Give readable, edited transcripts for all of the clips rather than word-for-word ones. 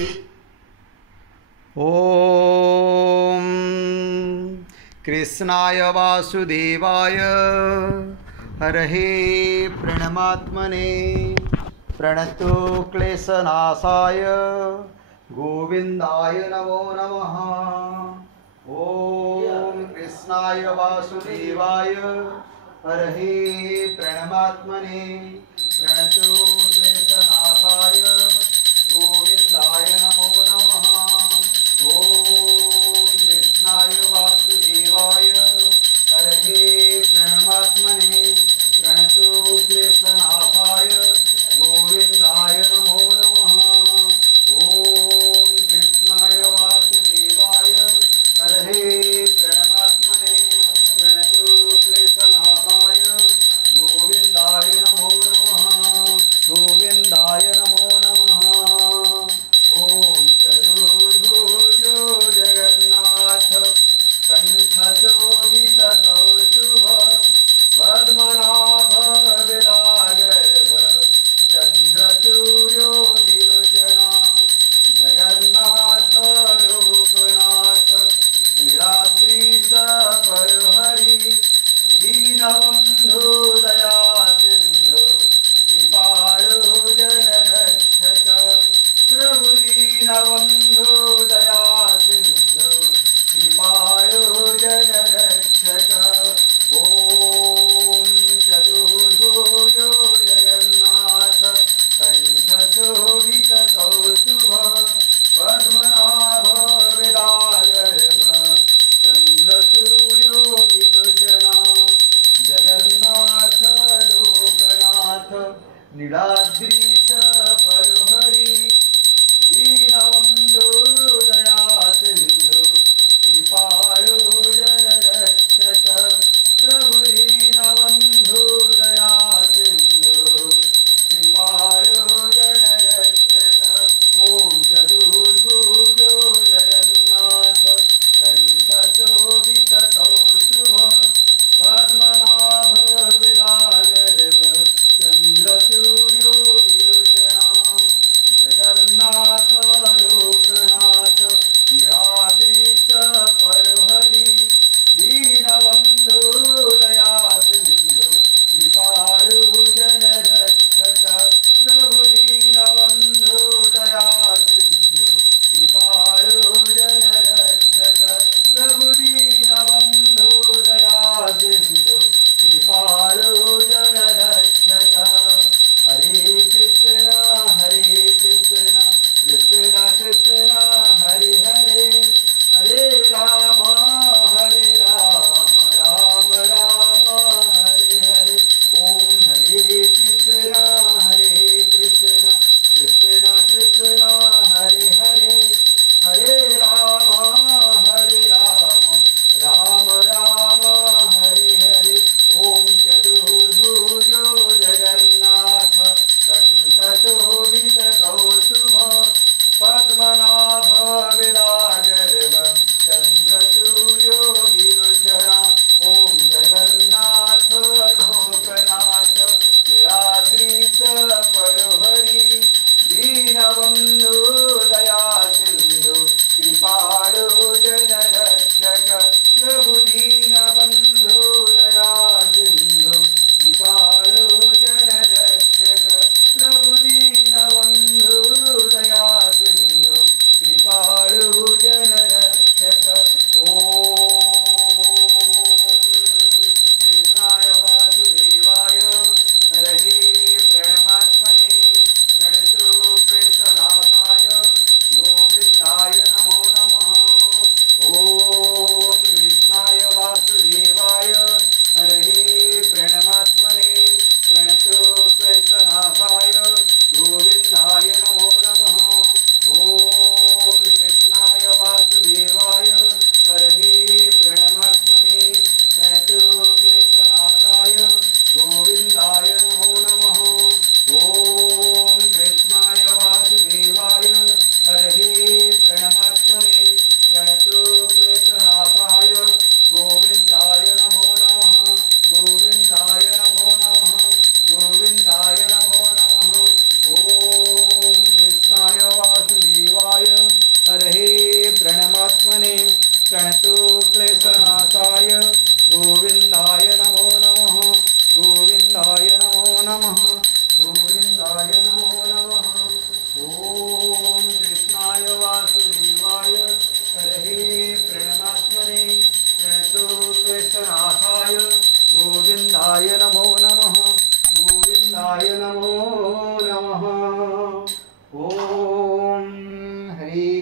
ॐ कृष्णाय वासुदेवाय हरहे प्रणमात्मने प्रणतो क्लेशनाशाय गोविन्दाय नमो नमः। ॐ कृष्णाय वासुदेवाय हरहे प्रणमात्मने प्रणतो क्लेशनाशाय गोविन्दाय नमो नमः। ॐ कृष्णाय वासुदेवाय हरहे प्रणमात्मने प्रणतो क्लेशनाशाय गोविन्दाय नमो नमः। ॐ कृष्णाय वासुदेवाय हरहे प्रणमात्मने प्रणतो क्लेशनाशाय गोविन्दाय नमो नमः। गोविन्दाय नमो नमः।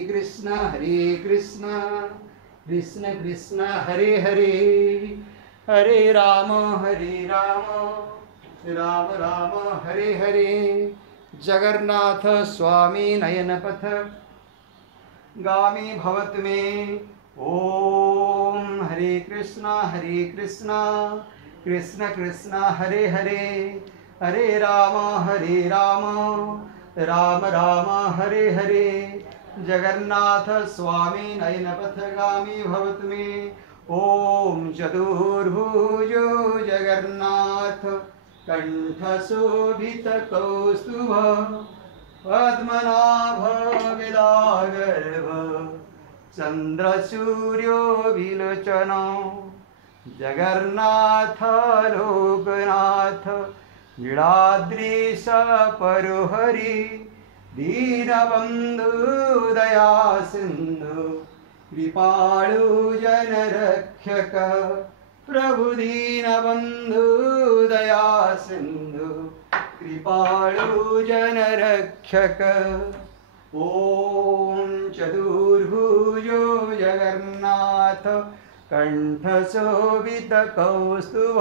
कृष्ण कृष्ण कृष्ण हरे हरे, हरे राम राम राम हरे हरे। जगन्नाथ स्वामी नयन पथ गामी भवत में। ओम हरे कृष्णा कृष्ण कृष्ण हरे हरे, हरे राम राम राम हरे हरे। जगन्नाथ स्वामी नयन पथगामी भवत में। ओम चतुर्भुजो जगन्नाथ कंठशोभित कौस्तुभ पद्मनाभ विलागर्भ चंद्रसूर्यो विलोचन। जगन्नाथ लोकनाथ नीलाद्रीश परुहरि दीनबंधु दया सिंधु कृपाळु जनरक्षक। प्रभु दीनबंधु दया सिंधु कृपाळु जनरक्षक। ओम चतुर्भुजो जगन्नाथ कंठशोभित कौस्तुभ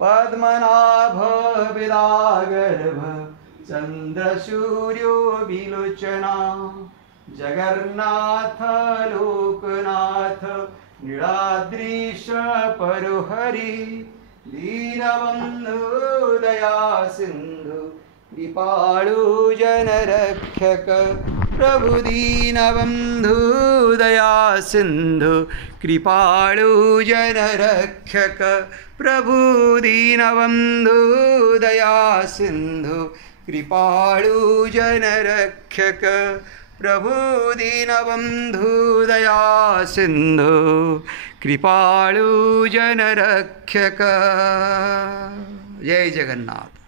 पद्मनाभ विलागर्भ चंद्रसूर्यो विलोचना। जगन्नाथ लोकनाथ नीलाद्रीश परुहरि दीनबंधु दया सिंधु कृपाळु जनरक्षक। प्रभु दीनबंधु दया सिंधु कृपाळु जनरक्षक। प्रभु दीनबंधु दया सिंधु कृपाळु जनरक्षक। प्रभु दीनबंधु दया सिंधु कृपाळु जनरक्षक। जय जगन्नाथ।